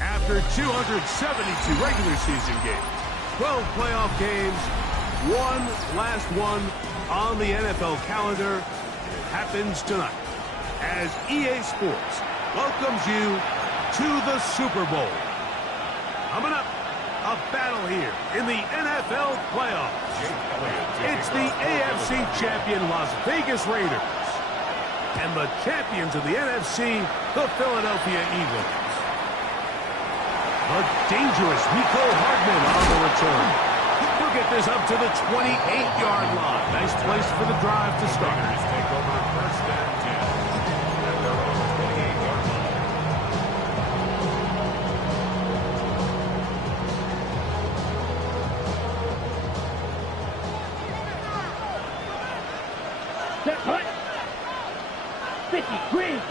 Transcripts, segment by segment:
After 272 regular season games, 12 playoff games, one last one on the NFL calendar, and it happens tonight as EA Sports welcomes you to the Super Bowl. Coming up, a battle here in the NFL playoffs. It's the AFC champion Las Vegas Raiders and the champions of the NFC, the Philadelphia Eagles. A dangerous Mecole Hardman on the return. He'll get this up to the 28-yard line. Nice place for the drive to start. Take over first and 10 at their own 28-yard line. Set punt. 50, green.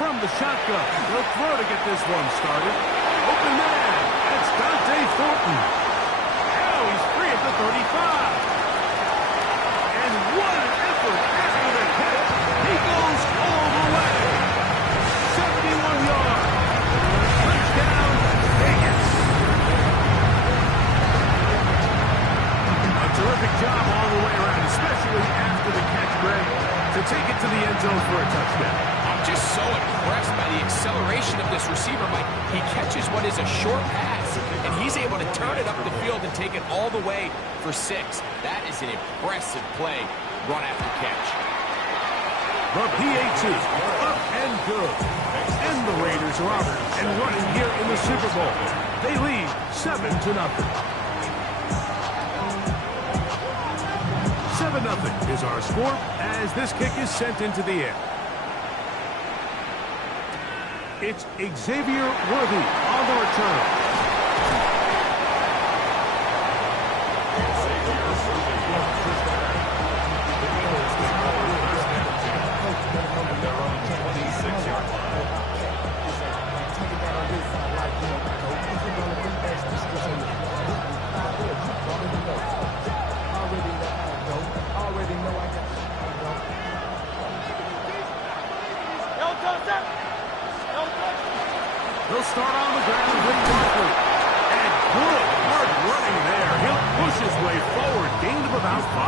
From the shotgun, he'll throw to get this one started. Open man, it's Dante Thornton. Now he's free at the 35. And what an effort after the catch. He goes all the way. 71 yards. Touchdown, Vegas. A terrific job all the way around, especially after the catch, Greg, to take it to the end zone for a touchdown. Just so impressed by the acceleration of this receiver, Mike. He catches what is a short pass, and he's able to turn it up the field and take it all the way for 6. That is an impressive play, run after catch. The PAT, up and good. And the Raiders are out and running here in the Super Bowl. They lead 7-0. 7-0 is our score as this kick is sent into the air. It's Xavier Worthy on the return. He'll start on the ground with Barkley. And good hard running there. He'll push his way forward. Gain of about 5.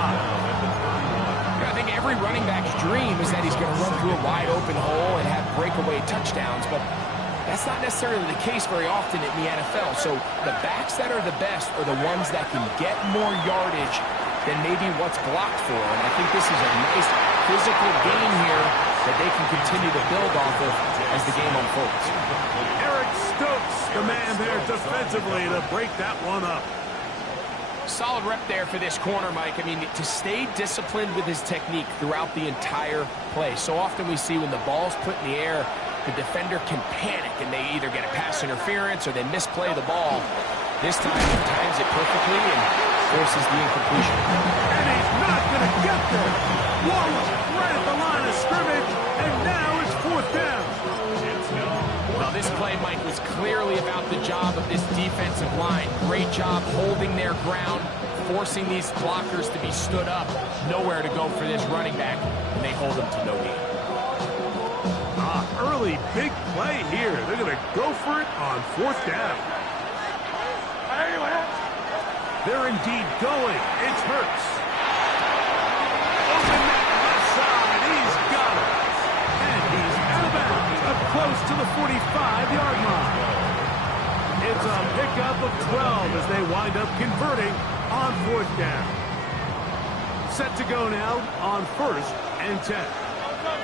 Yeah, I think every running back's dream is that he's going to run through a wide open hole and have breakaway touchdowns, but that's not necessarily the case very often in the NFL. So the backs that are the best are the ones that can get more yardage than maybe what's blocked for. And I think this is a nice physical gain here that they can continue to build off of as the game unfolds. Eric Stokes, the man there defensively to break that one up. Solid rep there for this corner, Mike. I mean, to stay disciplined with his technique throughout the entire play. So often we see when the ball's put in the air, the defender can panic and they either get a pass interference or they misplay the ball. This time he times it perfectly and forces the incompletion. And he's not going to get there. Wallace right at the line of scrimmage, and now it's 4th down. Well, this play, Mike, was clearly about the job of this defensive line. Great job holding their ground, forcing these blockers to be stood up. Nowhere to go for this running back, and they hold them to no gain. Early big play here. They're going to go for it on 4th down. They're indeed going. It's Hurts. Open that left side. He's got it. And he's out of bounds up close to the 45-yard line. It's a pickup of 12 as they wind up converting on 4th down. Set to go now on 1st and 10. Let's go.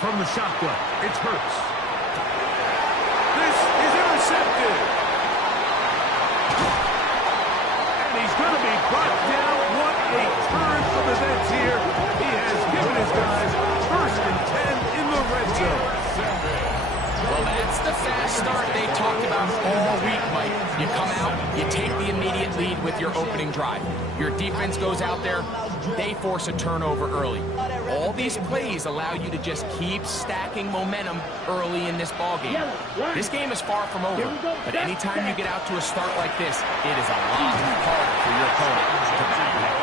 From the shotgun, it's Hurts. This is intercepted. intercepted. And he's going to be brought down. What a turn of events here. He has given his guys 1st and 10 in the red zone. Well, that's the fast start they talked about all week, Mike. You come out, you take the immediate lead with your opening drive. Your defense goes out there, they force a turnover early. All these plays allow you to just keep stacking momentum early in this ballgame. This game is far from over, but anytime you get out to a start like this, it is a lot harder for your opponent to back up.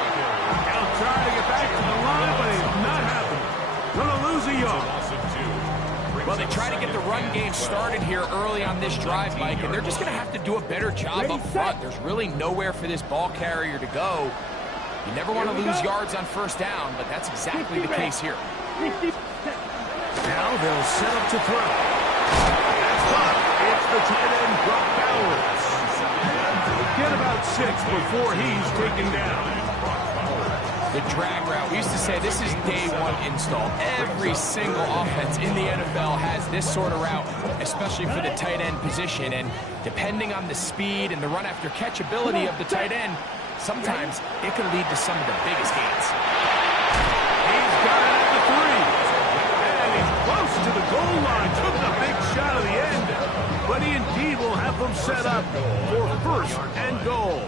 Now trying to get back to the line, but it's not happening. Gonna lose a yard. Well, they try to get the run game started here early on this drive, Mike, and they're just going to have to do a better job up front. There's really nowhere for this ball carrier to go. You never want to lose yards on 1st down, but that's exactly the case here. Now they'll set up to throw. That's caught. It's the tight end, Brock Bowers. Get about 6 before he's taken down. The drag route. We used to say this is day 1 install. Every single offense in the NFL has this sort of route, especially for the tight end position. And depending on the speed and the run after catch ability of the tight end, sometimes it can lead to some of the biggest gains. He's got it at the 3. And he's close to the goal line. Took the big shot at the end. But he indeed will have them set up for 1st and goal.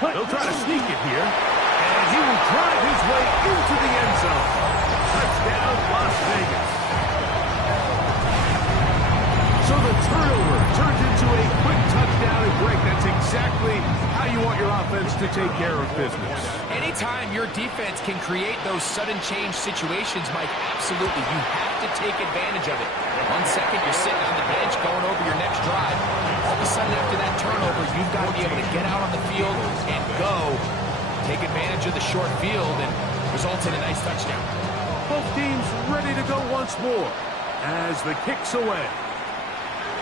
He'll try to sneak it here, and he will drive his way into the end zone. Touchdown, Las Vegas. So the turnover turns into a quick touchdown and break. That's exactly how you want your offense to take care of business. Anytime your defense can create those sudden change situations, Mike, absolutely, you have to take advantage of it. 1 second, you're sitting on the bench going over your next drive. All of a sudden, after that turnover, you've got to be able to get out on the field and go, take advantage of the short field, and result in a nice touchdown. Both teams ready to go once more as the kick's away.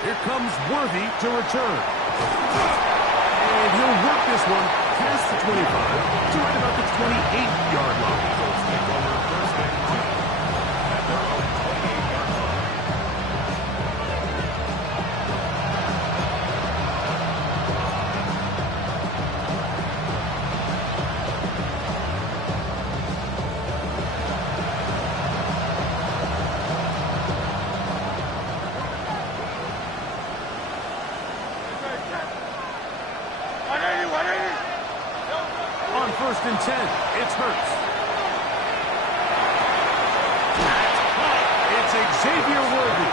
Here comes Worthy to return. And he'll work this one past the 25 to right about the 28-yard line. On 1st and 10, it's Hurts. That's caught. It's Xavier Worthy.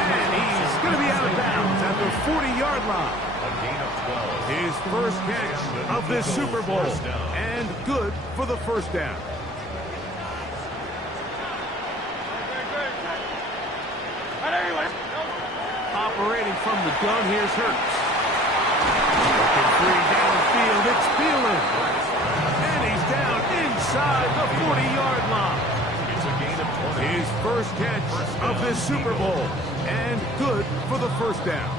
And he's going to be out of bounds at the 40-yard line. His 1st catch of this Super Bowl. And good for the 1st down. Operating from the gun, here's Hurts. Looking free downfield, it's Thielen. And he's down inside the 40-yard line. It's a gain of 20. His 1st catch of this Super Bowl. And good for the 1st down.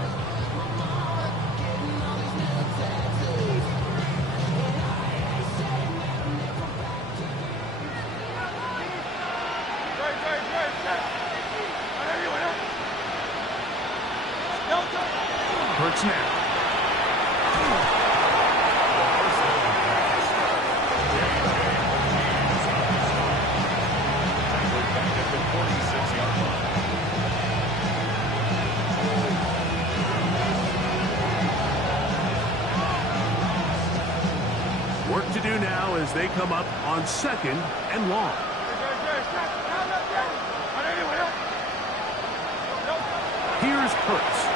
Hurts now. Work to do now as they come up on 2nd and long. Here's Hurts.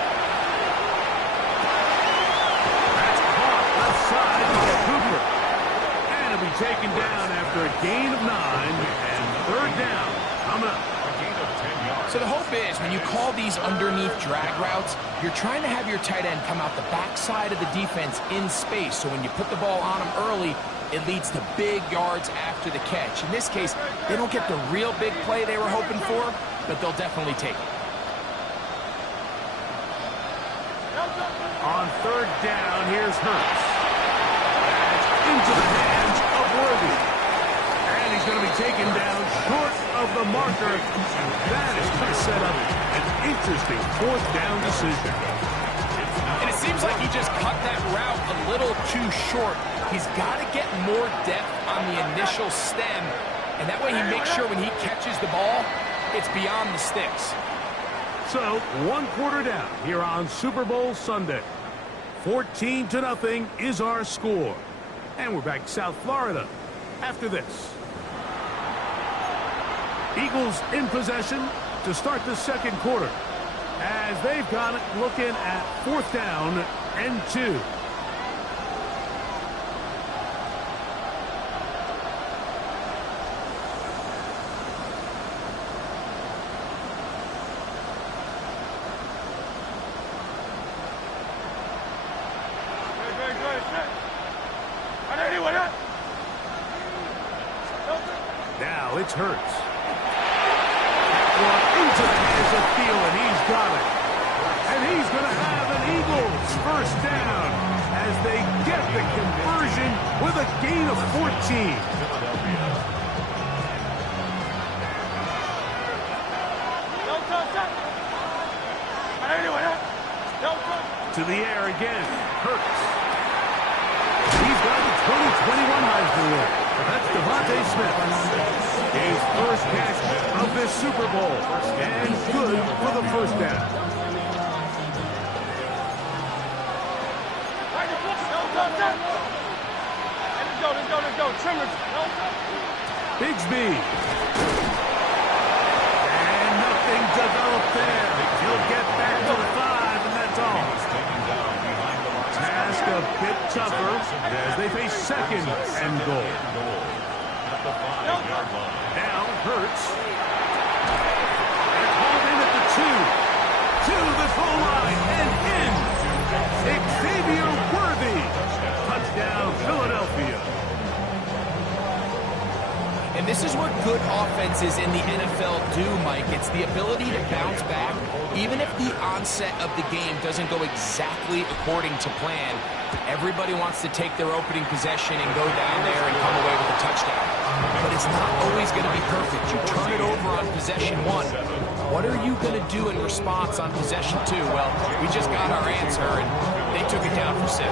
That's caught left side by Cooper. And it'll be taken down after a gain of 9 and 3rd down coming up. So the hope is when you call these underneath drag routes, you're trying to have your tight end come out the backside of the defense in space. So when you put the ball on him early, it leads to big yards after the catch. In this case, they don't get the real big play they were hoping for, but they'll definitely take it. On 3rd down, here's Hurts. That's into the hands of Worthy. And he's going to be taken down short of the marker, and that is going to set up an interesting fourth down decision. And it seems like he just cut that route a little too short. He's got to get more depth on the initial stem, and that way he makes sure when he catches the ball, it's beyond the sticks. So, 1 quarter down here on Super Bowl Sunday. 14-0 is our score. And we're back to South Florida after this. Eagles in possession to start the second quarter, as they've got it looking at 4th down and 2. Now it's Hurts. One into the hands of Thielen. He's got it. And he's going to have an Eagles first down as they get the conversion with a gain of 14. To the air again. Hurts. He's got the 2021 Heisman winner. That's Devontae Smith. His first catch of this Super Bowl. And good for the first down. Let's go. Bigsby. And nothing developed there. He'll get back to the 5, and that's all. Task a bit tougher as they face second and goal. Now Hurts. They're called in at the 2. To the goal line and in. Xavier Worthy. Touchdown, Philadelphia. And this is what good offenses in the NFL do, Mike. It's the ability to bounce back, even if the onset of the game doesn't go exactly according to plan. Everybody wants to take their opening possession and go down there and come away with a touchdown. But it's not always going to be perfect. You turn it over on possession 1. What are you going to do in response on possession 2? Well, we just got our answer, and they took it down for 6.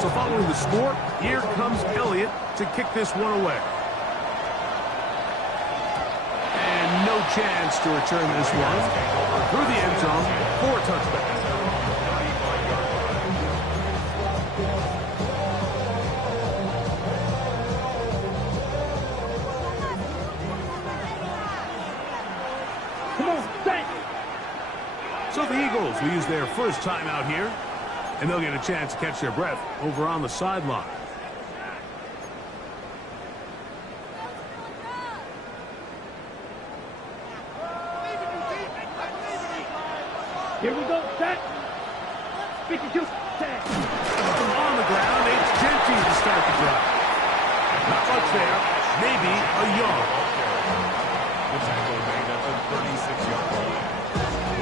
So following the score, here comes Elliott to kick this one away. No chance to return this one through the end zone for a touchdown. Come on, stay. So the Eagles will use their first time out here, and they'll get a chance to catch their breath over on the sideline. Here we go, set. 52, set. On the ground, it's Genty to start the drive. Not much there, maybe a yard. The tackle made at the 36-yard line.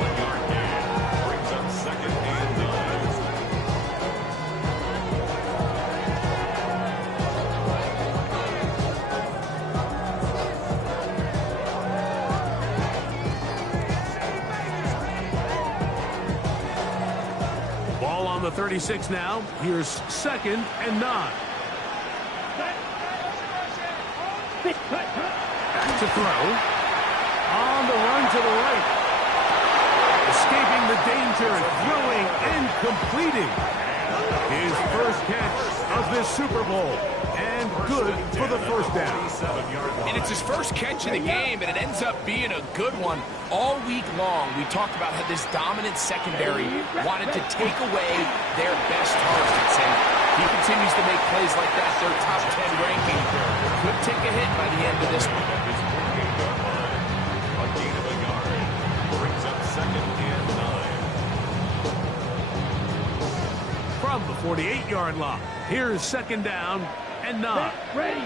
1-yard gain brings up 2nd and 9. Ball on the 36 now. Here's 2nd and 9. Back to throw. On the run to the right. Escaping the danger and throwing and completing. His first catch of this Super Bowl. And good for the first down. And it's his first catch of the game, and it ends up being a good one. All week long, we talked about how this dominant secondary wanted to take away their best targets, and he continues to make plays like that. Their top 10 ranking could take a hit by the end of this one. A gain of a yard brings up 2nd and 9. From the 48-yard line, here's 2nd down and 9. Ready.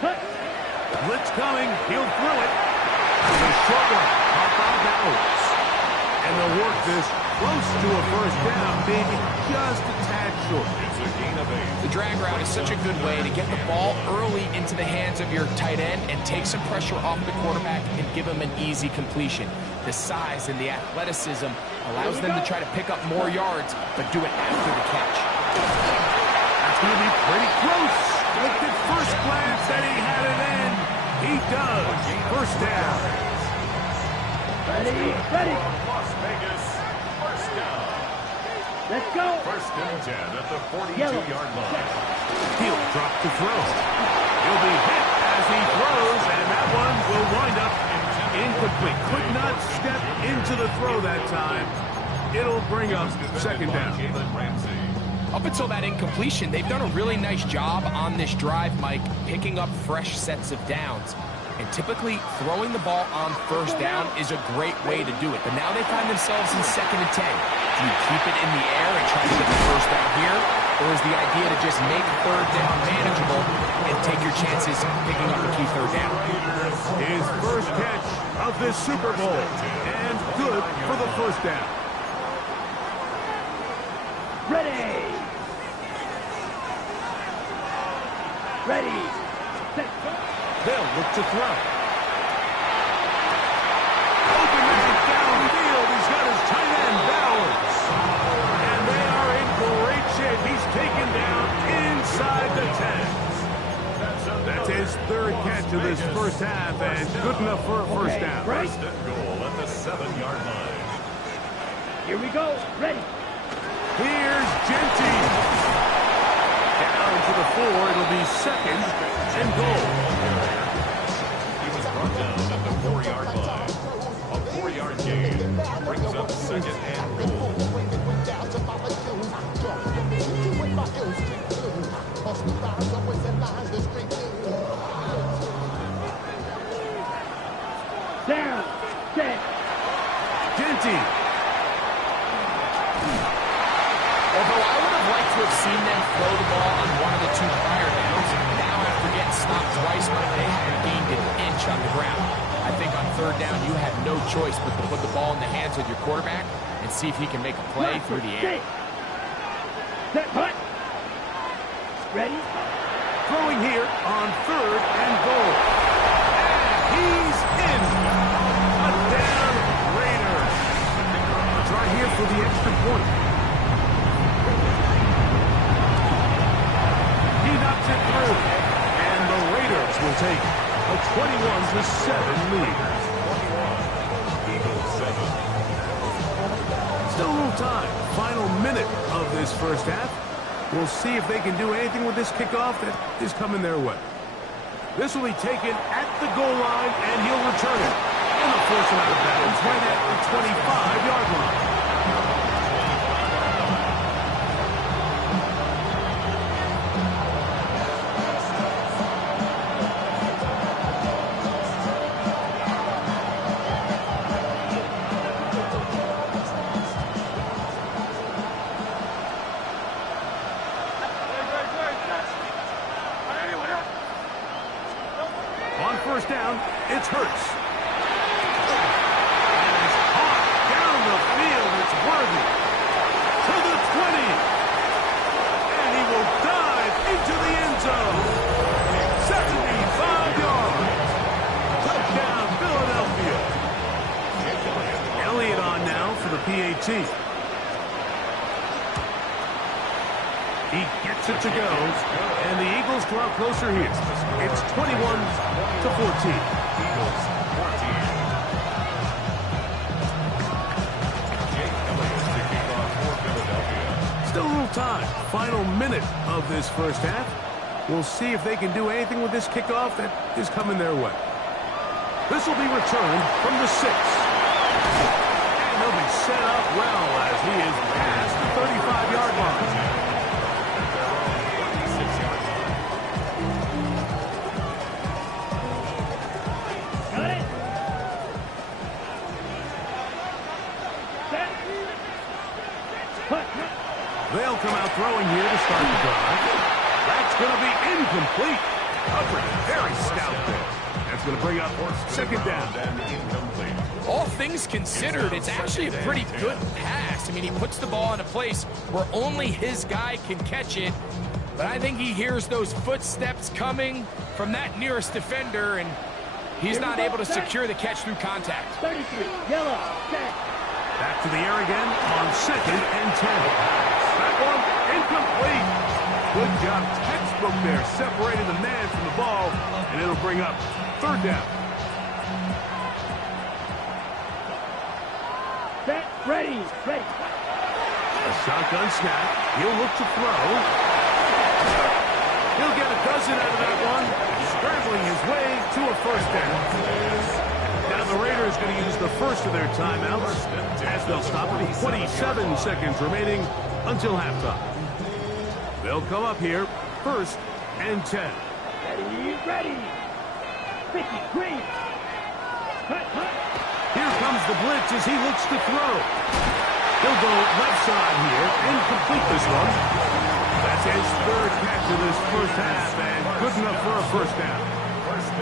Cut. Blitz coming. He'll throw it. The short one. Pop out bounds. And they'll work this close to a first down, maybe just a tad short. It's a gain of 8. The drag route is such a good way to get the ball early into the hands of your tight end and take some pressure off the quarterback and give him an easy completion. The size and the athleticism allows them to try to pick up more yards, but do it after the catch. That's going to be pretty close. Looked at first glance that he had it in. He does. First down. Ready, ready. Las Vegas, first down. Let's go. First and 10 at the 42-yard line. He'll drop the throw. He'll be hit as he throws, and that one will wind up incomplete. Could not step into the throw that time. It'll bring up second down. Jalen Ramsey. Up until that incompletion, they've done a really nice job on this drive, Mike, picking up fresh sets of downs. And typically, throwing the ball on first down is a great way to do it. But now they find themselves in 2nd and 10. Do you keep it in the air and try to get the first down here? Or is the idea to just make third down manageable and take your chances picking up a key third down? His first catch of this Super Bowl, and good for the first down. Ready. Ready. Set. They'll look to throw. Open man downfield. He's got his tight end, Bowers. And they are in great shape. He's taken down inside the 10. That's his third catch of this first half, and good enough for a first down. Right. First and goal at the 7-yard line. Here we go. Ready. Here's Genty. Down to the 4. It'll be second and goal. He was brought down at the 4-yard line. A 4-yard gain brings up second and goal. Down. Set. Genty. Although I would have liked to have seen them throw the ball on one of the 2 prior downs, now after getting stopped twice, they haven't gained an inch on the ground. I think on third down, you have no choice but to put the ball in the hands of your quarterback and see if he can make a play through the air. Set. Hut. Ready. Throwing here on third and goal. And he's in. A down Raider. Try here for the extra point. He knocks it through. And the Raiders will take a 21-7 lead. 21. Eagles 7. Still a little time. Final minute of this first half. We'll see if they can do anything with this kickoff that is coming their way. This will be taken at the goal line, and he'll return it. And they'll force him out of bounds right at the 25-yard line. On first down, it's Hurts. And he's caught down the field. It's Worthy to the 20. And he will dive into the end zone. 75 yards. Touchdown, Philadelphia. Elliott on now for the PAT. He gets it to go, and the Eagles draw closer here. It's 21-14. Eagles 14. Jake Elliott to kick off for Philadelphia. Still a little time. Final minute of this first half. We'll see if they can do anything with this kickoff that is coming their way. This will be returned from the 6. And they'll be set up well as he is past the 35-yard line. Got it. Set. Hut. They'll come out throwing here to start the drive. That's going to be incomplete. Coverage very stout there. That's going to bring up second down. And incomplete. All things considered, it's actually a pretty good pass. I mean, he puts the ball in a place where only his guy can catch it. But I think he hears those footsteps coming from that nearest defender, and he's not able to secure the catch through contact. 33, yellow, set. Back to the air again on second and 10. That one incomplete. Good job. Textbook there, separating the man from the ball, and it'll bring up third down. Set, ready, ready. A shotgun snap. He'll look to throw. He'll get a dozen out of that one, scrambling his way to a first down. Now the Raiders going to use the first of their timeouts as they'll stop with 27 seconds remaining until halftime. They'll come up here, first and 10. Ready, ready. Mickey, green. Hut, hut. Here comes the blitz as he looks to throw. He'll go left side here and complete this one. That's his third catch of this first half, and good enough for a first down.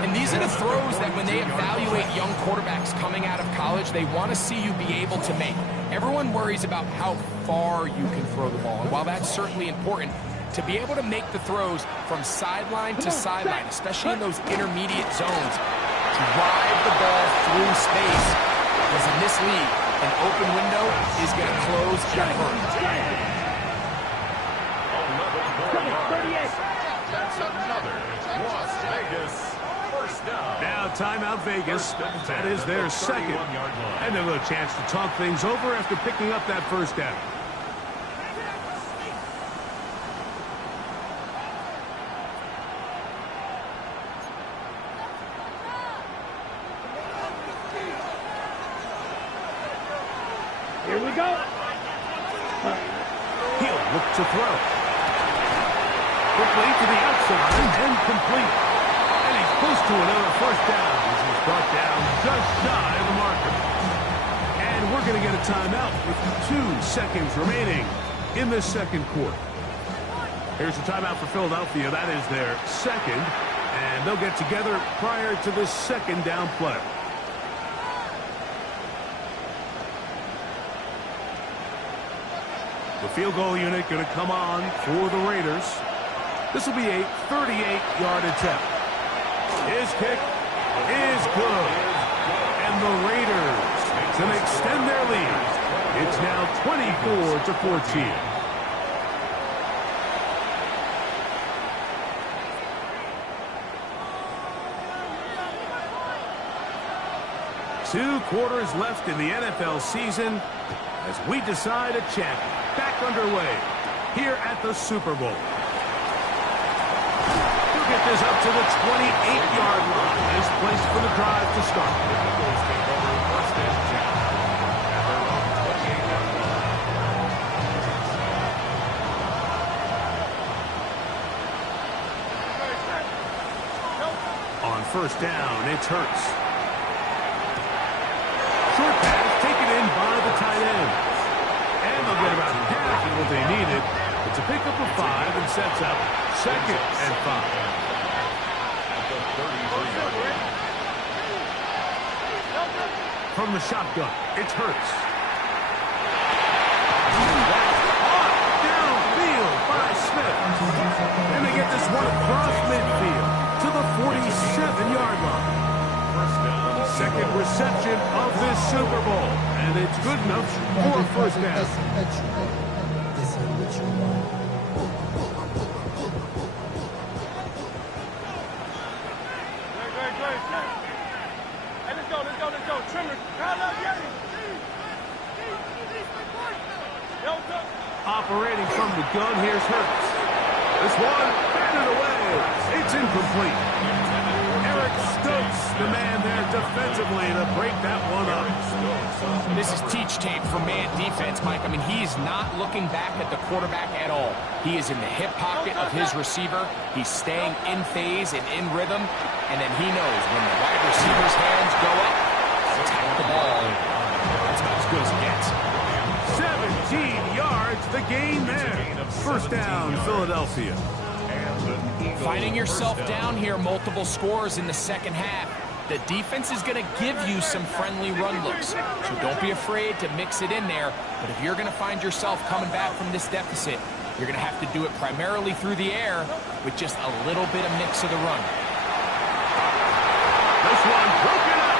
And these are the throws that when they evaluate young quarterbacks coming out of college, they want to see you be able to make. Everyone worries about how far you can throw the ball. And while that's certainly important, to be able to make the throws from sideline to sideline, especially in those intermediate zones, drive the ball through space, because in this league, an open window is going to close in a hurry. That's another Las Vegas first down. Now timeout Vegas. That is their second. And they'll have a chance to talk things over after picking up that first down. Here we go. He'll look to throw. Quickly to the outside and complete. And he's close to another first down as he's brought down just shy of the marker. And we're going to get a timeout with 2 seconds remaining in the second quarter. Here's the timeout for Philadelphia. That is their second. And they'll get together prior to this second down play. The field goal unit going to come on for the Raiders. This will be a 38-yard attempt. His kick is good. And the Raiders can extend their lead. It's now 24-14. Two quarters left in the NFL season as we decide a champion. Back underway here at the Super Bowl. He'll get this up to the 28-yard line. Nice place for the drive to start. On first down, it's Hurts. Short pass taken in by the tight end. And they'll get about half of what they needed. It's a pickup of 5 and sets up second and 5. From the shotgun, it's Hurts. That's caught downfield by Smith. And they get this one across midfield to the 47-yard line. Second reception of this Super Bowl, and it's good enough for a first down. Let's go. Trimmer. Operating from the gun, here's Hurts. This one, batted away. It's incomplete. Eric Stokes, the man there defensively to break that one up. This is teach tape for man defense, Mike. I mean, he is not looking back at the quarterback at all. He is in the hip pocket of his receiver. He's staying in phase and in rhythm. And then he knows when the wide receiver's hands go up, attack the ball. That's about as good as it gets. 17 yards, the gain there. First down, Philadelphia. Finding yourself down here, multiple scores in the second half. The defense is going to give you some friendly run looks, so don't be afraid to mix it in there. But if you're going to find yourself coming back from this deficit, you're going to have to do it primarily through the air with just a little bit of mix of the run. This one broken up.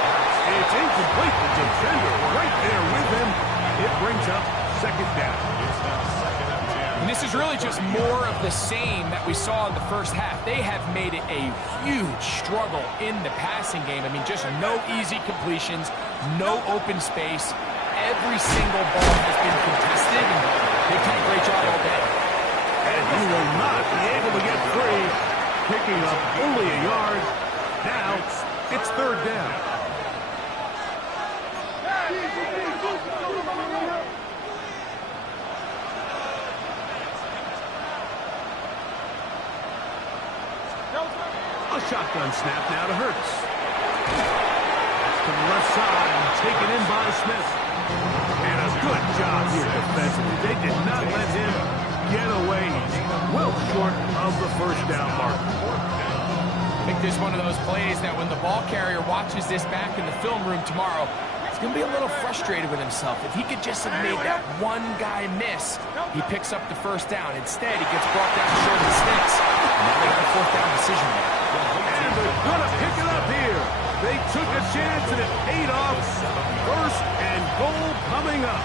It's incomplete. The defender right there with him. It brings up second down. It's now second and 10. And this is really just more of the same that we saw in the first half. They have made it a huge struggle in the passing game. I mean, just no easy completions, no open space. Every single ball has been contested, and they've done a great job all day. And he will not be able to get free, picking up only a yard. Now it's third down. A shotgun snap now to Hurts. To the left side and taken in by Smith. And a good job here defensively. They did not let him get away. He's well short of the first down mark. I think this is one of those plays that when the ball carrier watches this back in the film room tomorrow, he's going to be a little frustrated with himself. If he could just have made that one guy miss, he picks up the first down. Instead, he gets brought down short of the sticks. And now they got a fourth down decision there. And they're going to pick it up here. They took a chance and it paid off. First and goal coming up.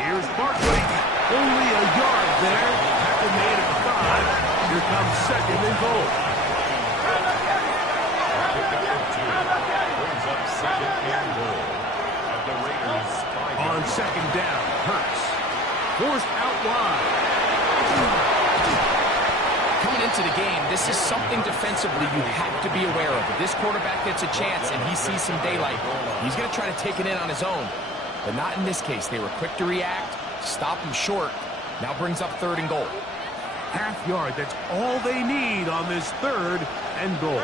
Here's Barkley. Only a yard there. Had they made it 5. Here comes second and goal. Brings up second and goal. And the Raiders On second down, Hurts. Forced out wide. Coming into the game, this is something defensively you have to be aware of. If this quarterback gets a chance and he sees some daylight, he's going to try to take it in on his own. But not in this case. They were quick to react, stop him short. Now brings up third and goal. Half yard, that's all they need on this third and goal.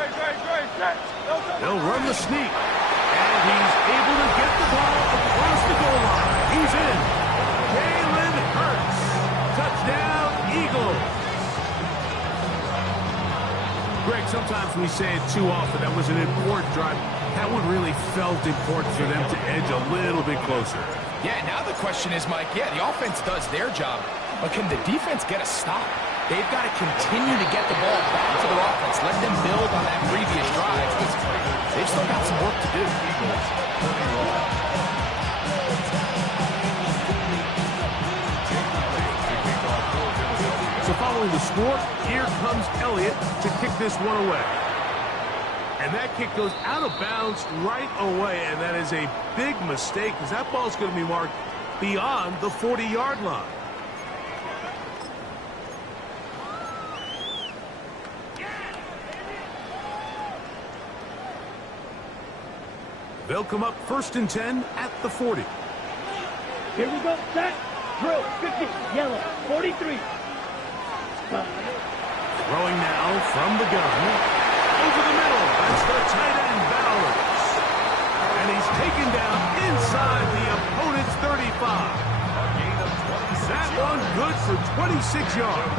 They'll run the sneak. And he's able to get the ball across the goal line. He's in. Jalen Hurts. Touchdown, Eagles. Greg, sometimes we say it too often. That was an important drive. That one really felt important for them to edge a little bit closer. Yeah, now the question is, Mike, the offense does their job, but can the defense get a stop? They've got to continue to get the ball back to their offense. Let them build on that previous drive. They've still got some work to do. So following the score, here comes Elliott to kick this one away. And that kick goes out of bounds right away, and that is a big mistake because that ball's going to be marked beyond the 40-yard line. They'll come up first and 10 at the 40. Here we go. Set. Drill. 50. Yellow. 43. Throwing now from the gun. Over the middle. That's the tight end, Bowers. And he's taken down inside the opponent's 35. That one good for 26 yards.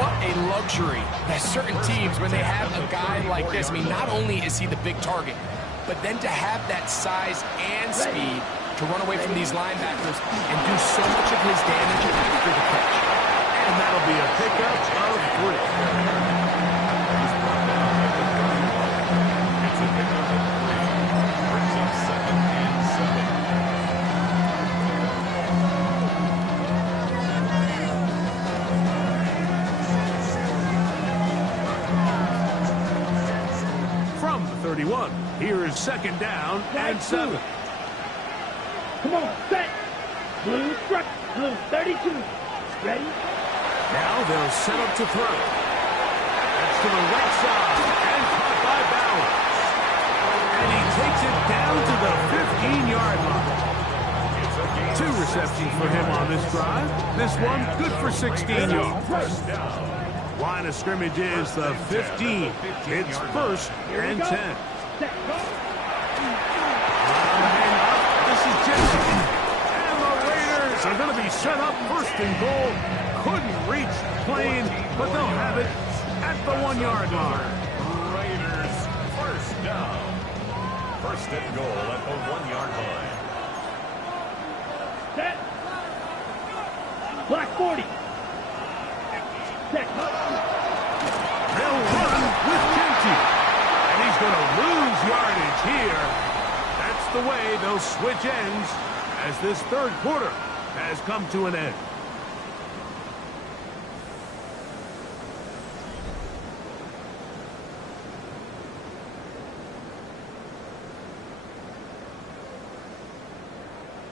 What a luxury that certain teams, when they have a guy like this, I mean, not only is he the big target, but then to have that size and speed to run away from these linebackers and do so much of his damage after the catch. And that'll be a pickup of 3. From the 31, here is second down and 7. Come on, set. Blue struck. Blue 32. Ready? Now they'll set up to throw. That's to the right side and caught by Bowers. And he takes it down to the 15-yard line. 2 receptions for him on this drive. This one good for 16 yards. Line of scrimmage is the 15. It's first and 10. Set. Go. This is Jesse. And the Raiders Patriots are going to be set up first and goal. Couldn't reach the plane, but they'll have it at the 1-yard line. Raiders, first down. First and goal at the 1-yard line. Set. Black 40. Set. They'll run with Genty. And he's going to lose yardage here. That's the way they'll switch ends as this third quarter has come to an end.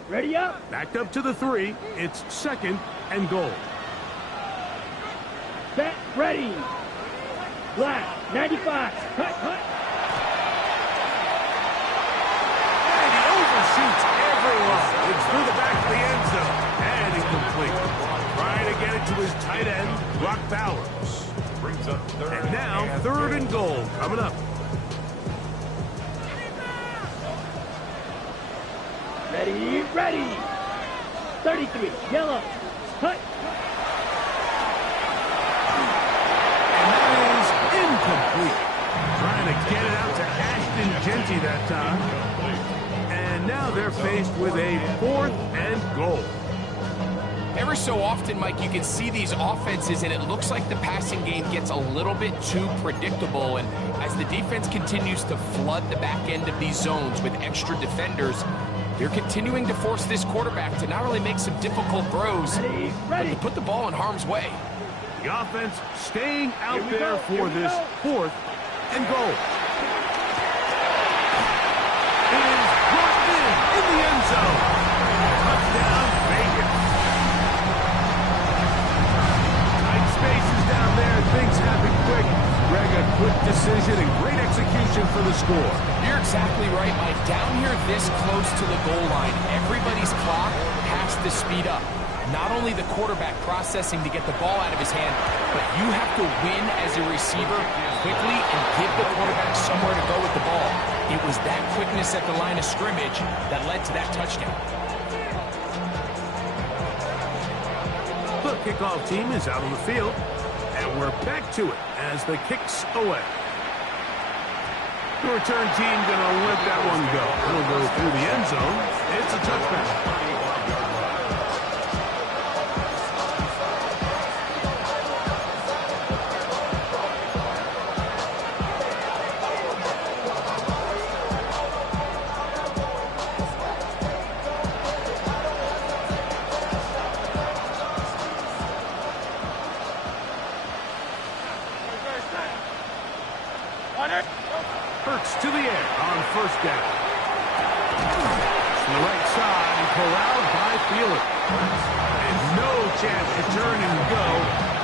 Ready up. Backed up to the 3. It's second and goal. Set. Ready. Black 95. Cut. And he overshoots everyone. It's through the back of the end zone. And incomplete. Trying to get it to his tight end, Brock Bowers. Brings up third. And now third and goal coming up. Ready. 33. Yellow. Cut. And that is incomplete. Trying to get it out to Ashton Genty that time. And now they're faced with a fourth and goal. Every so often, Mike, you can see these offenses, and it looks like the passing game gets a little bit too predictable. And as the defense continues to flood the back end of these zones with extra defenders, they're continuing to force this quarterback to not only make some difficult throws, but to put the ball in harm's way. The offense staying out there for this fourth and goal. It is brought in the end zone. Touchdown, Vegas. Tight spaces down there. Things happen quick. Greg, a quick decision and great execution for the score. You're exactly right, Mike. Down here this close to the goal line, everybody's clock has to speed up. Not only the quarterback processing to get the ball out of his hand, but you have to win as a receiver quickly and give the quarterback somewhere to go with the ball. It was that quickness at the line of scrimmage that led to that touchdown. The kickoff team is out on the field, and we're back to it as the kick's away. The return team going to let that one go. It'll go through the end zone. It's a touchback. Hurts to the air on first down. To the right side, corralled by Thielen. And no chance to turn and go.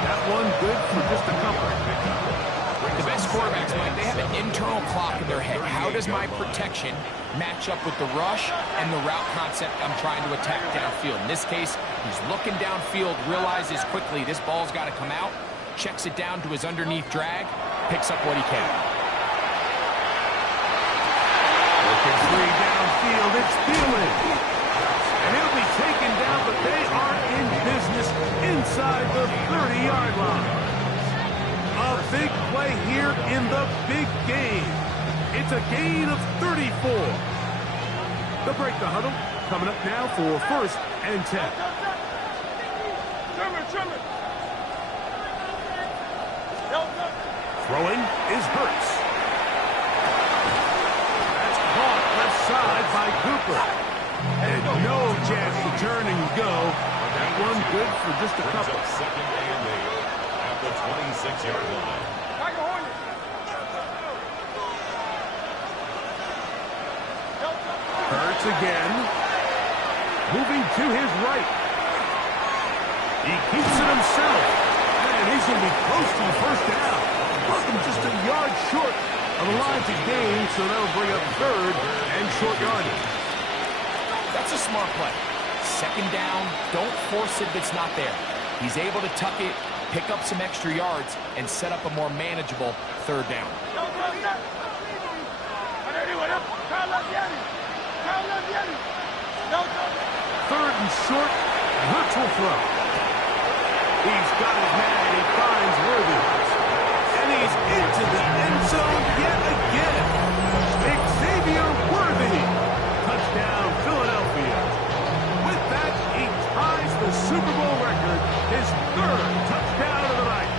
That one good for just a couple. The best quarterbacks, Mike, they have an internal clock in their head. How does my protection match up with the rush and the route concept I'm trying to attack downfield? In this case, he's looking downfield, realizes quickly this ball's got to come out, checks it down to his underneath drag, picks up what he can. Looking free downfield, it's Thielen. And he'll be taken down, but they are in business inside the 30-yard line. A big play here in the big game. It's a gain of 34. They'll break the huddle. Coming up now for first and 10. Throwing is Hurts. That's caught left side by Cooper. And no chance to turn and go. That one good for just a couple. Second and 8 at the 26-yard line. Hurts again. Moving to his right. He keeps it himself. And he's going to be close to the first down. Looking just a yard short of the line to gain, so that'll bring up third and short yardage. That's a smart play. Second down, don't force it if it's not there. He's able to tuck it, pick up some extra yards, and set up a more manageable third down. Third and short, Hurts will throw. He's got his man. He finds Worthy. And he's into the end zone yet again. Xavier Worthy. Touchdown, Philadelphia. With that, he ties the Super Bowl record, his third touchdown of the night.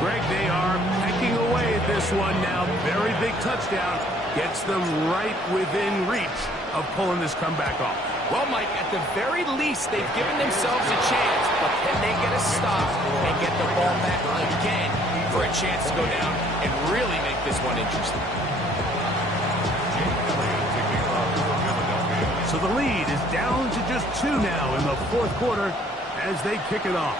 Greg, they are pecking away at this one now. Very big touchdown. Gets them right within reach of pulling this comeback off. Well, Mike, at the very least, they've given themselves a chance, but can they get a stop and get the ball back again for a chance to go down and really make this one interesting? So the lead is down to just 2 now in the fourth quarter as they kick it off.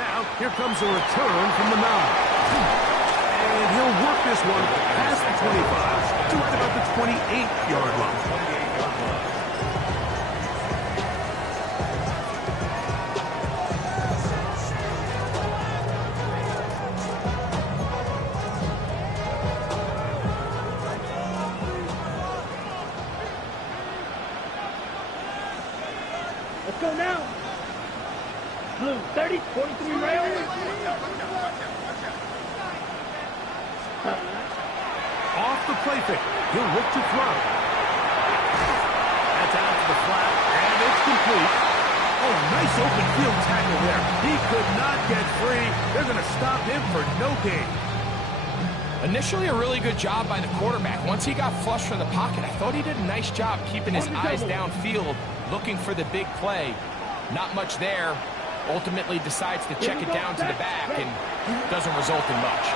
Now, here comes a return from the 9. And he'll work this one past the 25 to right about the 28-yard line. Let's go now. Blue, 30, 43 Raiders. Off the play fake. He'll look to throw. That's out to the flat, and it's complete. Oh, nice open field tackle there. He could not get free. They're going to stop him for no gain. Initially, a really good job by the quarterback. Once he got flush from the pocket, I thought he did a nice job keeping his eyes downfield, looking for the big play. Not much there. Ultimately decides to check it down to the back and doesn't result in much.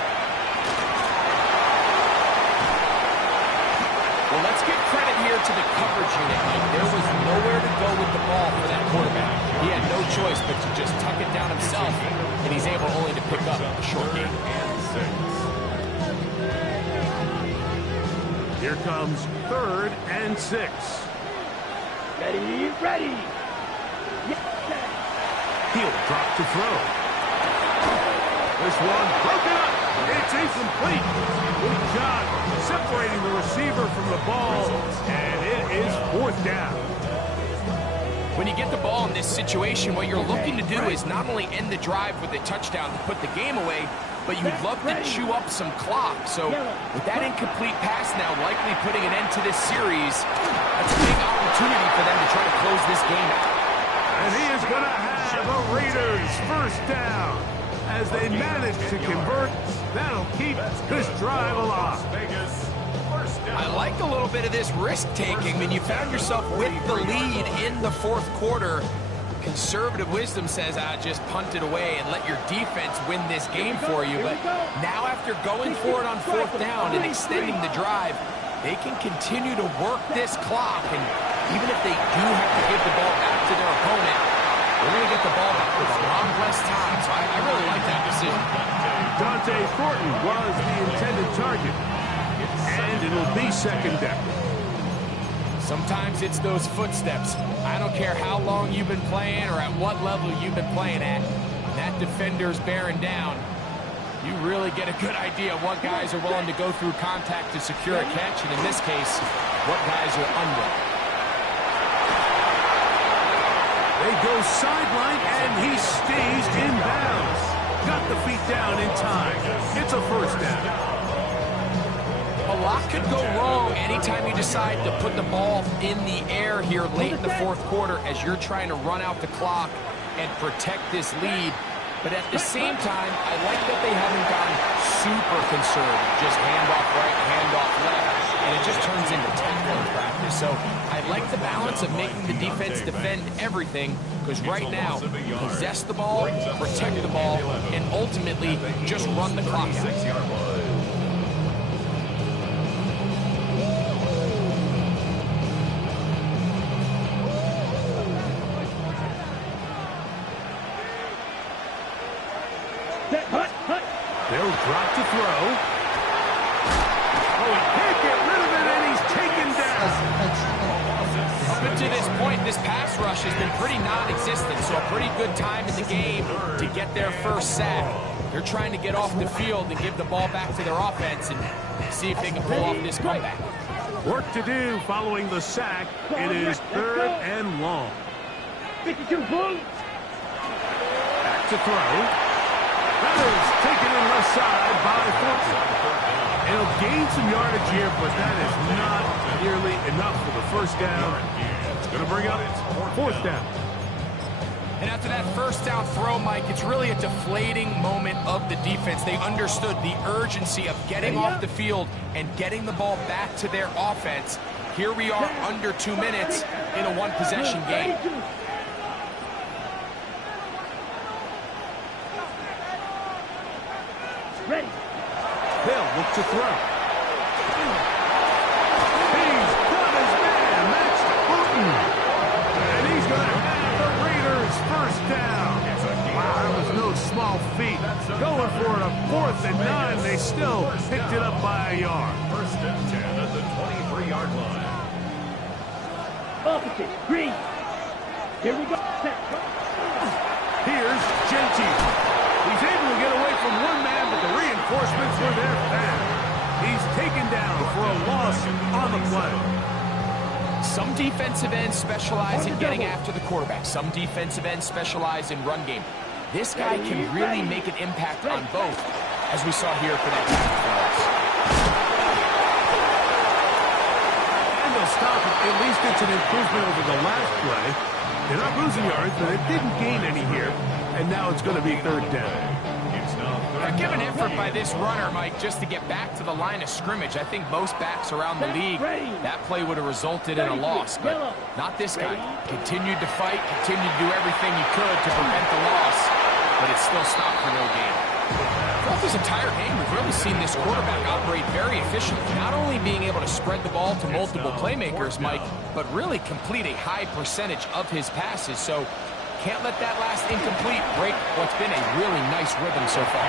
Well, let's give credit here to the coverage unit. There was nowhere to go with the ball for that quarterback. He had no choice but to just tuck it down himself, and he's able only to pick up a short gain. Here comes 3rd and 6. Ready, ready. Yes, He'll drop to throw. This one broken up. It's incomplete. Good job separating the receiver from the ball, and it is 4th down. When you get the ball in this situation, what you're looking to do is not only end the drive with a touchdown to put the game away, but you'd love to chew up some clock. So with that incomplete pass now likely putting an end to this series, that's a big opportunity for them to try to close this game out. And he is going to have the Raiders first down. As they manage to convert, that'll keep this drive alive. I like a little bit of this risk-taking. When you found yourself with the lead in the fourth quarter, conservative wisdom says, just punt it away and let your defense win this game for you. But now after going for it on 4th down and extending the drive, they can continue to work this clock. And even if they do have to give the ball back to their opponent, they're going to get the ball back with a lot less time. So I really like that decision. Dante Thornton was the intended target. And it'll be 2nd down. Sometimes it's those footsteps. I don't care how long you've been playing or at what level you've been playing at. That defender's bearing down. You really get a good idea of what guys are willing to go through contact to secure a catch, and in this case, what guys are unwilling. They go sideline, and he stays in bounds. Got the feet down in time. It's a 1st down. A lot could go wrong anytime you decide to put the ball in the air here late in the fourth quarter as you're trying to run out the clock and protect this lead. But at the same time, I like that they haven't gone super conservative. Just handoff right, handoff left, and it just turns into tackling practice. So I like the balance of making the defense defend everything, because right now, possess the ball, protect the ball, and ultimately just run the clock out. They'll drop to throw. Oh, he can't get rid of it, and he's taken down. Up until this point, this pass rush has been pretty non-existent, so a pretty good time in the game to get their first sack. They're trying to get off the field and give the ball back to their offense and see if they can pull off this comeback. Work to do following the sack. It is third and long. 52 blue. Back to throw. That is taken in left side by Thornton. He'll gain some yardage here, but that is not nearly enough for the first down. It's going to bring up fourth down. And after that first down throw, Mike, it's really a deflating moment of the defense. They understood the urgency of getting off the field and getting the ball back to their offense. Here we are under 2 minutes in a one-possession game. Ready. They'll look to throw. He's got his man. That's Thornton. And he's going to have the Raiders first down. Wow, that was no small feat. Going for a 4th and 9. They still picked it up by a yard. First and 10 at the 23-yard line. Opposite. Green. Here we go. Here's Gentile. He's able to get away from one man, but the reinforcements were there fast. He's taken down for a loss on the play. Some defensive ends specialize in getting after the quarterback. Some defensive ends specialize in run game. This guy can really make an impact on both, as we saw here for that tackle for loss. And they'll stop it. At least it's an improvement over the last play. They're not losing yards, but they didn't gain any here. And now it's going to be third down. A given effort by this runner, Mike, just to get back to the line of scrimmage. I think most backs around the league, that play would have resulted in a loss, but not this guy. Continued to fight, continued to do everything he could to prevent the loss, but it still stopped for no gain. Throughout this entire game, we've really seen this quarterback operate very efficiently, not only being able to spread the ball to multiple playmakers, Mike, but really complete a high percentage of his passes. So can't let that last incomplete break what's been a really nice rhythm so far.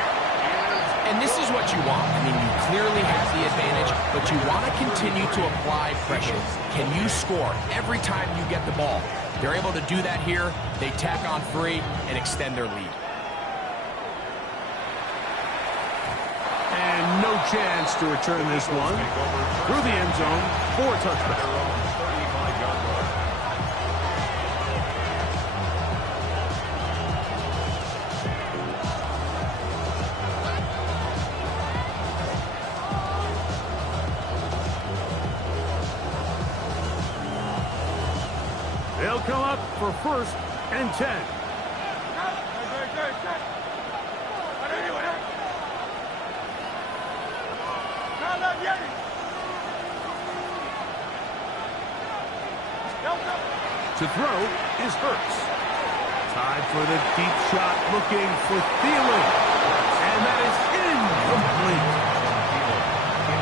And this is what you want. I mean, you clearly have the advantage, but you want to continue to apply pressure. Can you score every time you get the ball? They're able to do that here. They tack on 3 and extend their lead. And no chance to return this one. Through the end zone, 4 touchdowns. They'll come up for first and 10. To throw is Hurts. Time for the deep shot, looking for Thielen. And that is incomplete.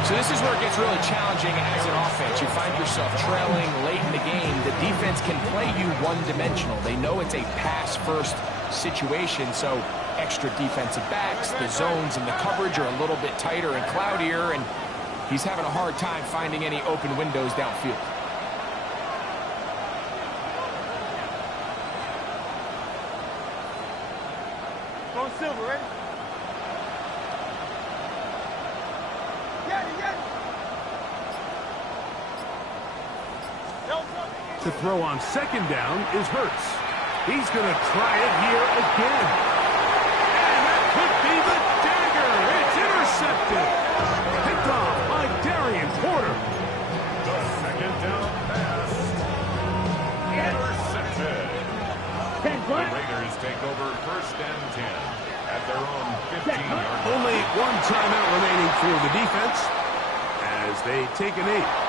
So this is where it gets really challenging as an offense. You find yourself trailing late in the game. The defense can play you one-dimensional. They know it's a pass-first situation, so extra defensive backs, the zones and the coverage are a little bit tighter and cloudier, and he's having a hard time finding any open windows downfield. Going silver, ready? To throw on second down is Hurts. He's going to try it here again. And that could be the dagger. It's intercepted. Picked off by Darian Porter. The second down pass. Intercepted. The Raiders take over first and 10 at their own 15-yard line. Only one timeout remaining for the defense as they take an 8.